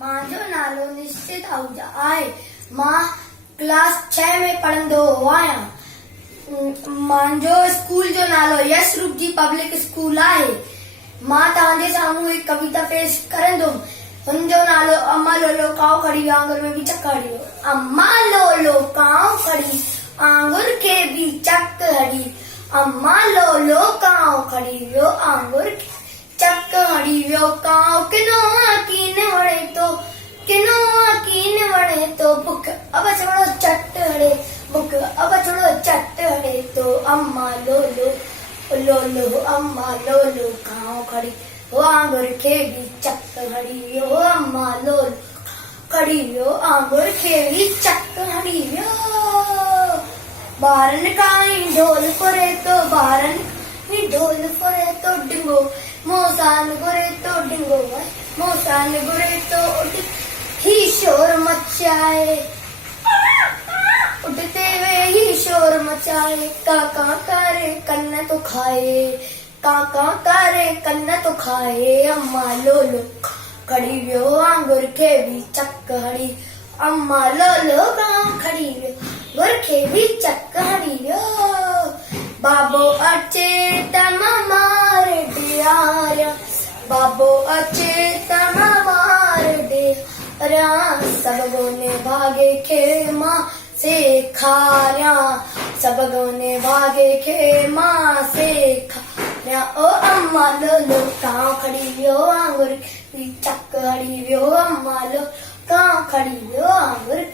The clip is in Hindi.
मां जो नालो निश्चित आहूजा आहे। मां क्लास 6 में पढ़ंदो आहियां। मांजो स्कूल जो नालो यश रूप जी पब्लिक स्कूल आहे। मां तव्हांजे साम्हूं हिकु कविता पेश करंदुमि। हुनजो नालो अम्मा लोलो काओ खड़ी आंगुर में बि चक हड़ी वियो। अम्मा लोलो काओ खड़ी आंगुर खे बि चक हड़ी। अम्मा लोलो काओ खड़ी वियो आंगुर खे चक हड़ी वियो। काओ किनो कीन वणे तो बुक अब थोड़ो चट हड़े बुक अब थोड़ो चट हड़े तो अम्मा लोलो लोलो अम्मा लोलो काओ खड़ी वो आंगुर खे बि चक हड़ी वियो। अम्मा लोलो खड़ी वियो आंगुर खे बि चक हड़ी वियो। ॿारनि खां ढोल फुरे तो ढोल फुरे तो डिंगो मोसान घुरे तो डिंगो मोसान घुरे तो ही शोर मचाए उठते वे ही शोर मचाए। काका करे कन्न तो खाए काका करे कन्न तो खाए। अम्मा लोलो खड़ी वियो आंगुर खे बि चक हड़ी। अम्मा लोलो काओ खड़ी वियो आंगुर खे बि चक हड़ी वियो। बाबो अचे त मार ॾियारियां बाबो अचे त मार ॾियारियां। सबगोने भागे खे मां सेखारियां सबगोने भागे खे मां सेखारियां। ओ अम्मा लोलो काओ खड़ी वियो आंगुर खे बि चक हड़ी वियो। अम्मा लोलो काओ खड़ी वियो आंगुर